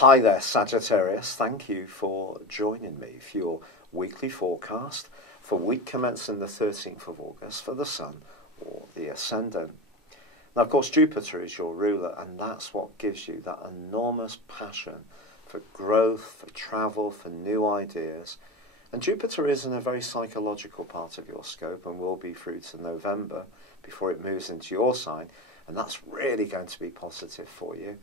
Hi there, Sagittarius. Thank you for joining me for your weekly forecast for week commencing the 13th of August for the Sun or the Ascendant. Now, of course, Jupiter is your ruler, and that's what gives you that enormous passion for growth, for travel, for new ideas. And Jupiter is in a very psychological part of your scope and will be through to November before it moves into your sign, and that's really going to be positive for you.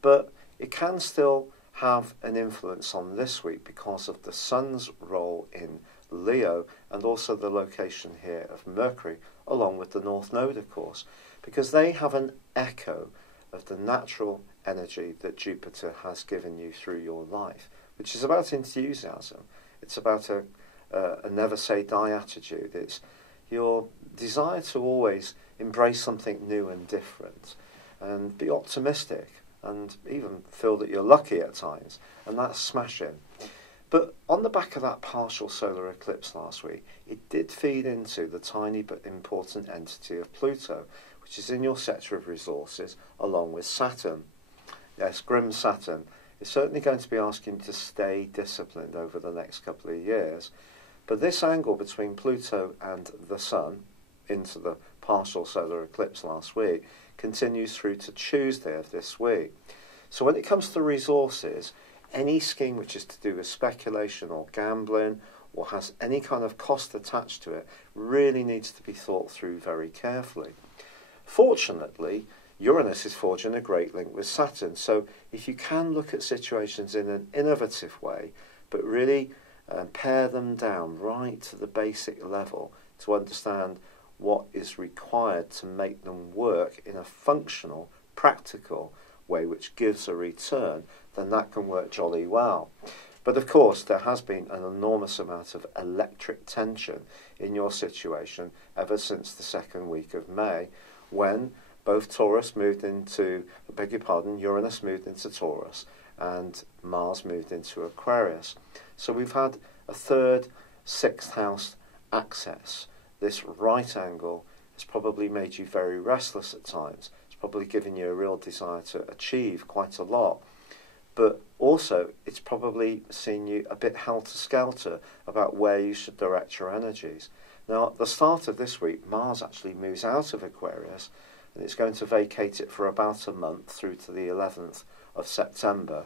But it can still have an influence on this week because of the Sun's role in Leo and also the location here of Mercury, along with the North Node, of course, because they have an echo of the natural energy that Jupiter has given you through your life, which is about enthusiasm. It's about a never say die attitude. It's your desire to always embrace something new and different and be optimistic and even feel that you're lucky at times, and that's smashing. But on the back of that partial solar eclipse last week, it did feed into the tiny but important entity of Pluto, which is in your sector of resources, along with Saturn. Yes, grim Saturn is certainly going to be asking you to stay disciplined over the next couple of years. But this angle between Pluto and the Sun into the partial solar eclipse last week continues through to Tuesday of this week. So when it comes to resources, any scheme which is to do with speculation or gambling or has any kind of cost attached to it really needs to be thought through very carefully. Fortunately, Uranus is forging a great link with Saturn, so if you can look at situations in an innovative way, but really pare them down right to the basic level to understand what is required to make them work in a functional, practical way which gives a return, then that can work jolly well. But of course, there has been an enormous amount of electric tension in your situation ever since the second week of May, when both Uranus moved into Taurus and Mars moved into Aquarius. So we've had a third, sixth house axis. This right angle has probably made you very restless at times. It's probably given you a real desire to achieve quite a lot. But also, it's probably seen you a bit helter-skelter about where you should direct your energies. Now, at the start of this week, Mars actually moves out of Aquarius, and it's going to vacate it for about a month through to the 11th of September,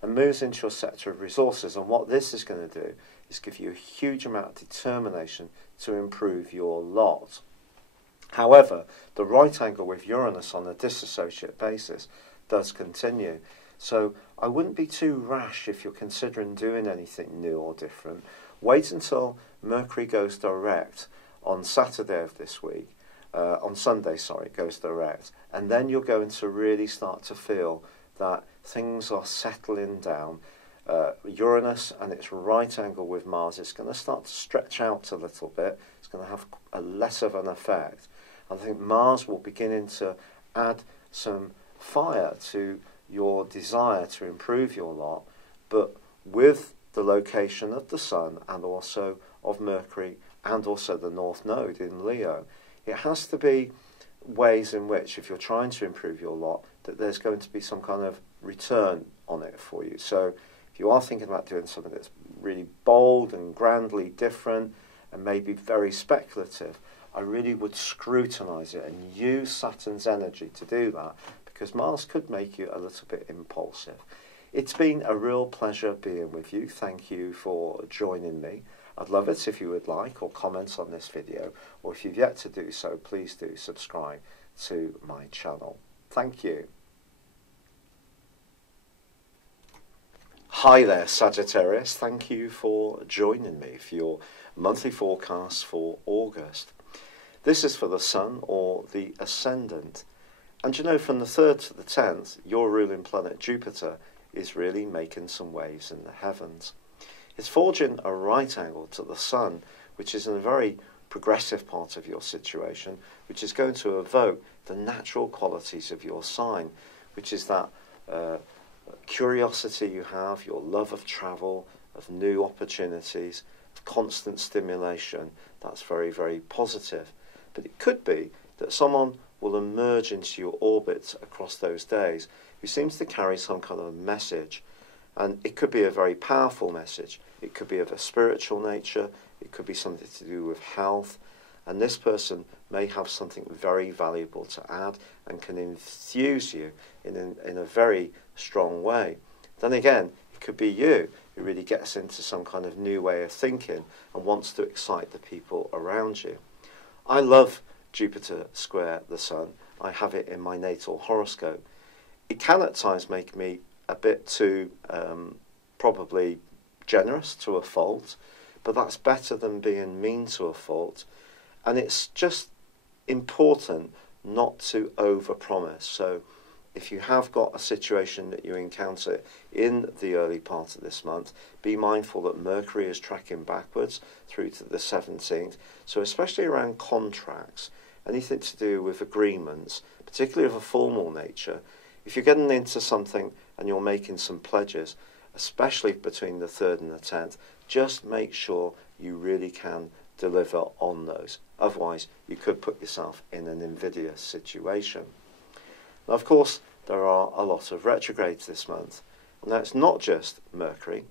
and moves into your sector of resources. And what this is going to do is give you a huge amount of determination to improve your lot. However, the right angle with Uranus on a disassociate basis does continue. So I wouldn't be too rash if you're considering doing anything new or different. Wait until Mercury goes direct on Saturday of this week. On Sunday, it goes direct. And then you're going to really start to feel that things are settling down. Uranus and its right angle with Mars is going to start to stretch out a little bit. It's going to have a less of an effect. I think Mars will begin to add some fire to your desire to improve your lot, but with the location of the Sun and also of Mercury and also the North Node in Leo, it has to be ways in which, if you're trying to improve your lot, that there's going to be some kind of return on it for you. So if you are thinking about doing something that's really bold and grandly different and maybe very speculative, I really would scrutinise it and use Saturn's energy to do that, because Mars could make you a little bit impulsive. It's been a real pleasure being with you. Thank you for joining me. I'd love it if you would like or comment on this video, or if you've yet to do so, please do subscribe to my channel. Thank you. Hi there, Sagittarius. Thank you for joining me for your monthly forecast for August. This is for the Sun or the Ascendant. And you know, from the 3rd to the 10th, your ruling planet Jupiter is really making some waves in the heavens. It's forging a right angle to the Sun, which is in a very progressive part of your situation, which is going to evoke the natural qualities of your sign, which is that curiosity you have, your love of travel, of new opportunities, of constant stimulation. That's very, very positive. But it could be that someone will emerge into your orbit across those days who seems to carry some kind of message And it could be a very powerful message. It could be of a spiritual nature. It could be something to do with health. And this person may have something very valuable to add and can infuse you in a very strong way. Then again, it could be you who really gets into some kind of new way of thinking and wants to excite the people around you. I love Jupiter square the Sun. I have it in my natal horoscope. It can at times make me a bit too probably generous to a fault, but that's better than being mean to a fault. And it's just important not to overpromise. So if you have got a situation that you encounter in the early part of this month, be mindful that Mercury is tracking backwards through to the 17th. So especially around contracts, anything to do with agreements, particularly of a formal nature, if you're getting into something and you're making some pledges, especially between the 3rd and the 10th, just make sure you really can deliver on those. Otherwise, you could put yourself in an invidious situation. Now, of course, there are a lot of retrogrades this month. Now, it's not just Mercury,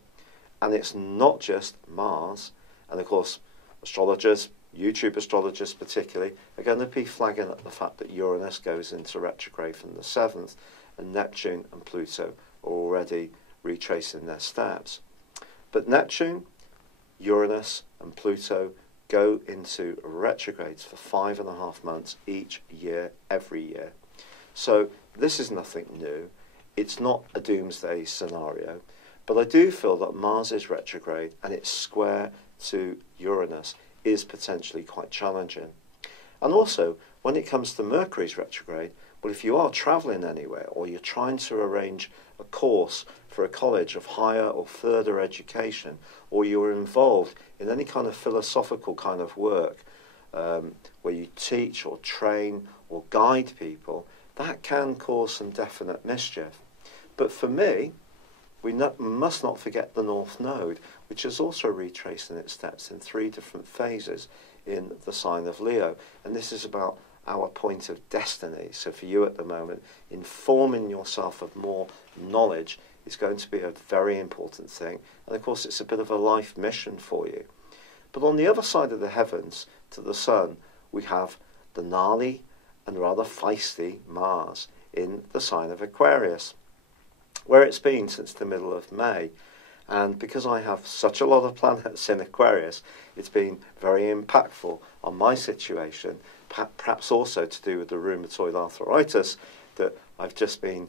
and it's not just Mars. And, of course, astrologers, YouTube astrologers particularly, are going to be flagging up the fact that Uranus goes into retrograde from the 7th, and Neptune and Pluto are already retracing their steps. But Neptune, Uranus and Pluto go into retrogrades for 5.5 months each year, every year. So this is nothing new. It's not a doomsday scenario, but I do feel that Mars' retrograde and its square to Uranus is potentially quite challenging. And also, when it comes to Mercury's retrograde, well, if you are travelling anywhere or you're trying to arrange a course for a college of higher or further education, or you're involved in any kind of philosophical kind of work where you teach or train or guide people, that can cause some definite mischief. But for me, we must not forget the North Node, which is also retracing its steps in 3 different phases in the sign of Leo. And this is about our point of destiny. So for you at the moment, informing yourself of more knowledge is going to be a very important thing. And of course, it's a bit of a life mission for you. But on the other side of the heavens, to the Sun, we have the gnarly and rather feisty Mars in the sign of Aquarius, where it's been since the middle of May. And because I have such a lot of planets in Aquarius, it's been very impactful on my situation, perhaps also to do with the rheumatoid arthritis that I've just been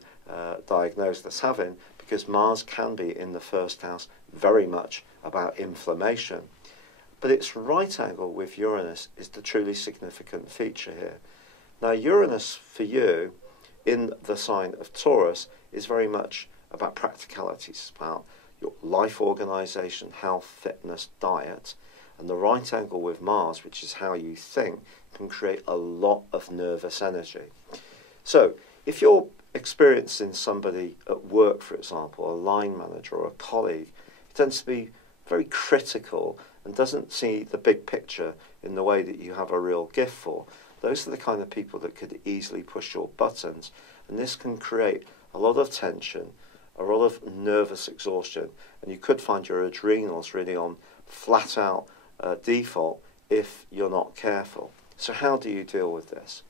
diagnosed as having, because Mars can be in the first house very much about inflammation. But its right angle with Uranus is the truly significant feature here. Now, Uranus for you in the sign of Taurus is very much about practicalities, about your life organisation, health, fitness, diet. And the right angle with Mars, which is how you think, can create a lot of nervous energy. So if you're experiencing somebody at work, for example, a line manager or a colleague, who tends to be very critical and doesn't see the big picture in the way that you have a real gift for, those are the kind of people that could easily push your buttons. And this can create a lot of tension, a lot of nervous exhaustion, and you could find your adrenals really on flat out default if you're not careful. So how do you deal with this?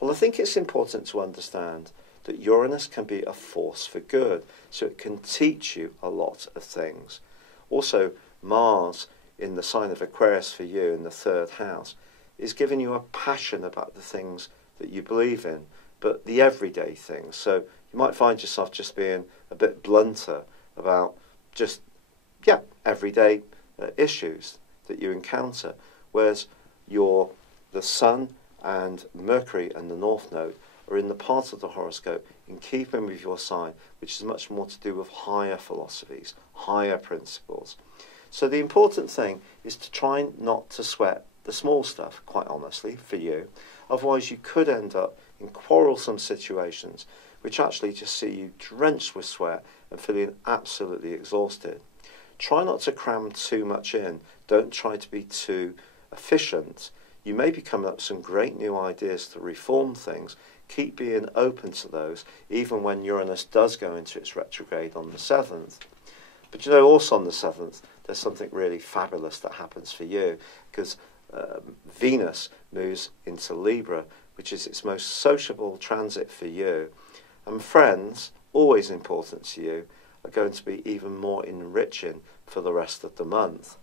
Well, I think it's important to understand that Uranus can be a force for good, so it can teach you a lot of things. Also, Mars in the sign of Aquarius for you in the 3rd house is giving you a passion about the things that you believe in, but the everyday things. So you might find yourself just being a bit blunter about just, everyday issues that you encounter, whereas the Sun and Mercury and the North Node are in the part of the horoscope in keeping with your sign, which is much more to do with higher philosophies, higher principles. So the important thing is to try not to sweat the small stuff, quite honestly, for you. Otherwise, you could end up in quarrelsome situations, which actually just see you drenched with sweat and feeling absolutely exhausted. Try not to cram too much in. Don't try to be too efficient. you may be coming up with some great new ideas to reform things. Keep being open to those, even when Uranus does go into its retrograde on the 7th. But you know, also on the 7th, there's something really fabulous that happens for you, because Venus moves into Libra, which is its most sociable transit for you. And friends, always important to you, are going to be even more enriching for the rest of the month.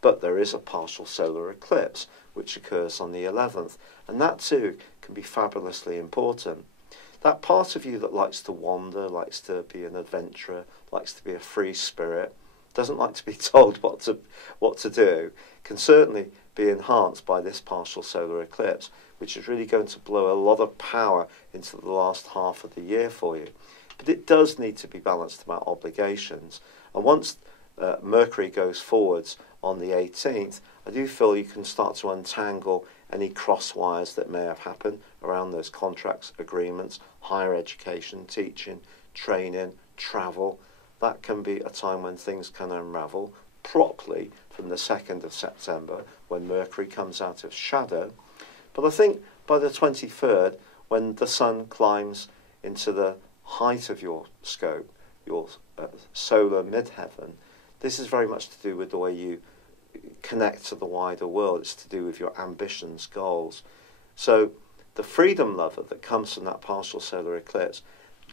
But there is a partial solar eclipse, which occurs on the 11th, and that too can be fabulously important. That part of you that likes to wander, likes to be an adventurer, likes to be a free spirit, doesn't like to be told what to do, can certainly be enhanced by this partial solar eclipse, which is really going to blow a lot of power into the last half of the year for you. But it does need to be balanced about obligations. And once Mercury goes forwards on the 18th, I do feel you can start to untangle any cross wires that may have happened around those contracts, agreements, higher education, teaching, training, travel. That can be a time when things can unravel properly from the 2nd of September, when Mercury comes out of shadow. But I think by the 23rd, when the sun climbs into the height of your scope, your solar midheaven, this is very much to do with the way you connect to the wider world. It's to do with your ambitions, goals. So the freedom lover that comes from that partial solar eclipse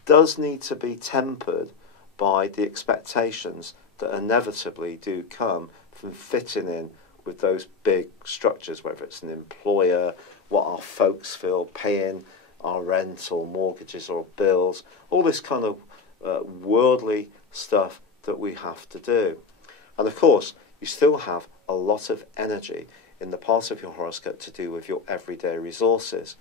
does need to be tempered by the expectations that inevitably do come from fitting in with those big structures, whether it's an employer, what our folks feel, paying our rent or mortgages or bills, all this kind of worldly stuff that we have to do. And of course, you still have a lot of energy in the part of your horoscope to do with your everyday resources.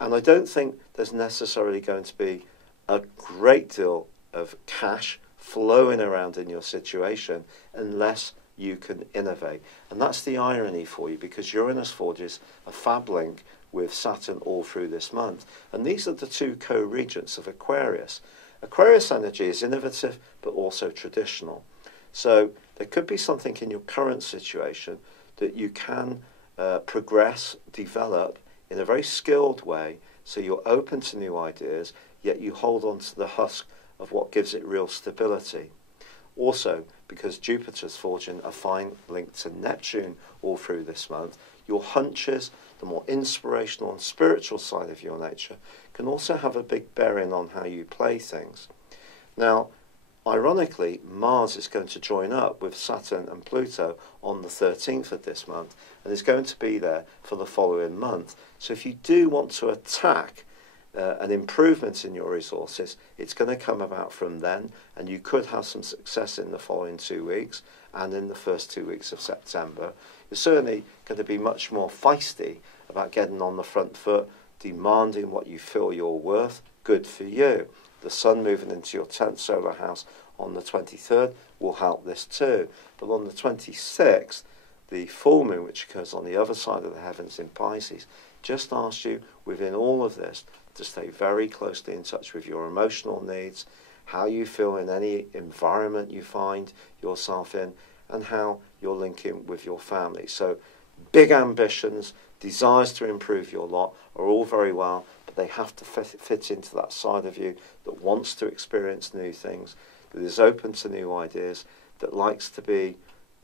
And I don't think there's necessarily going to be a great deal of cash flowing around in your situation unless you can innovate. And that's the irony for you, because Uranus forges a fab link with Saturn all through this month. And these are the two co-regents of Aquarius. Aquarius energy is innovative but also traditional. So there could be something in your current situation that you can progress, develop in a very skilled way, so you're open to new ideas, yet you hold on to the husk of what gives it real stability. Also, because Jupiter's forging a fine link to Neptune all through this month, your hunches, the more inspirational and spiritual side of your nature, can also have a big bearing on how you play things. Now, ironically, Mars is going to join up with Saturn and Pluto on the 13th of this month, and is going to be there for the following month. So if you do want to attack an improvement in your resources, it's going to come about from then, and you could have some success in the following 2 weeks and in the first 2 weeks of September. You're certainly going to be much more feisty about getting on the front foot, demanding what you feel you're worth. Good for you. The sun moving into your 10th solar house on the 23rd will help this too. But on the 26th, the full moon, which occurs on the other side of the heavens in Pisces, just asks you within all of this to stay very closely in touch with your emotional needs, how you feel in any environment you find yourself in, and how you're linking with your family. So big ambitions, desires to improve your lot are all very well, but they have to fit into that side of you that wants to experience new things, that is open to new ideas, that likes to be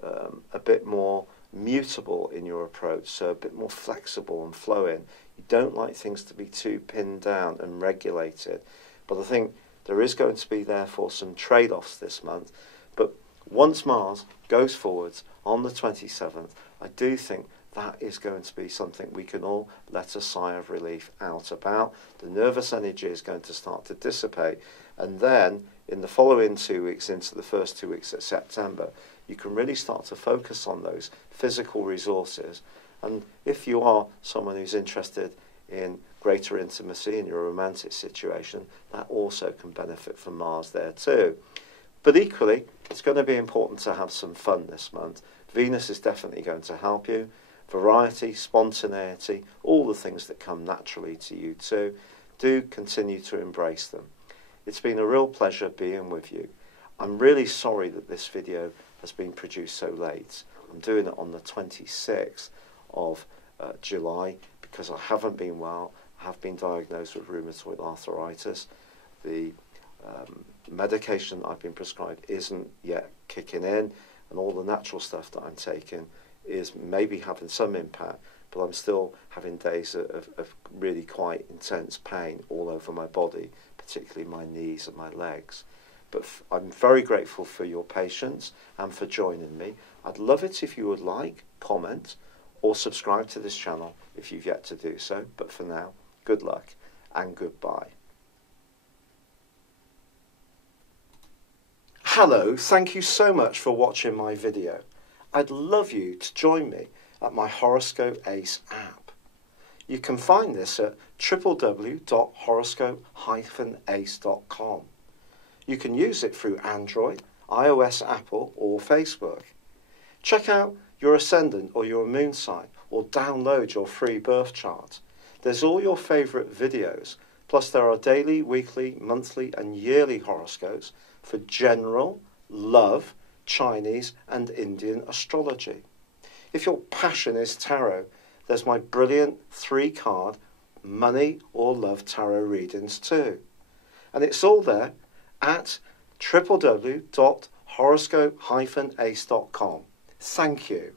a bit more mutable in your approach, so a bit more flexible and flowing. You don't like things to be too pinned down and regulated. But I think there is going to be, therefore, some trade-offs this month. But once Mars goes forwards on the 27th, I do think that is going to be something we can all let a sigh of relief out about. The nervous energy is going to start to dissipate. And then, in the following 2 weeks, into the first 2 weeks of September, you can really start to focus on those physical resources. And if you are someone who's interested in greater intimacy in your romantic situation, that also can benefit from Mars there too. But equally, it's going to be important to have some fun this month. Venus is definitely going to help you. Variety, spontaneity, all the things that come naturally to you too. Do continue to embrace them. It's been a real pleasure being with you. I'm really sorry that this video has been produced so late. I'm doing it on the 26th of July because I haven't been well. I have been diagnosed with rheumatoid arthritis. The medication I've been prescribed isn't yet kicking in, and all the natural stuff that I'm taking is maybe having some impact, but I'm still having days of really quite intense pain all over my body, particularly my knees and my legs. But I'm very grateful for your patience and for joining me. I'd love it if you would like, comment, or subscribe to this channel if you've yet to do so. But for now, good luck and goodbye. Hello, thank you so much for watching my video. I'd love you to join me at my Horoscope Ace app. You can find this at www.horoscope-ace.com. You can use it through Android, iOS, Apple, or Facebook. Check out your ascendant or your moon sign, or download your free birth chart. There's all your favourite videos, plus there are daily, weekly, monthly and yearly horoscopes for general, love, Chinese and Indian astrology. If your passion is tarot, there's my brilliant 3-card money or love tarot readings too. And it's all there at www.horoscope-ace.com. Thank you.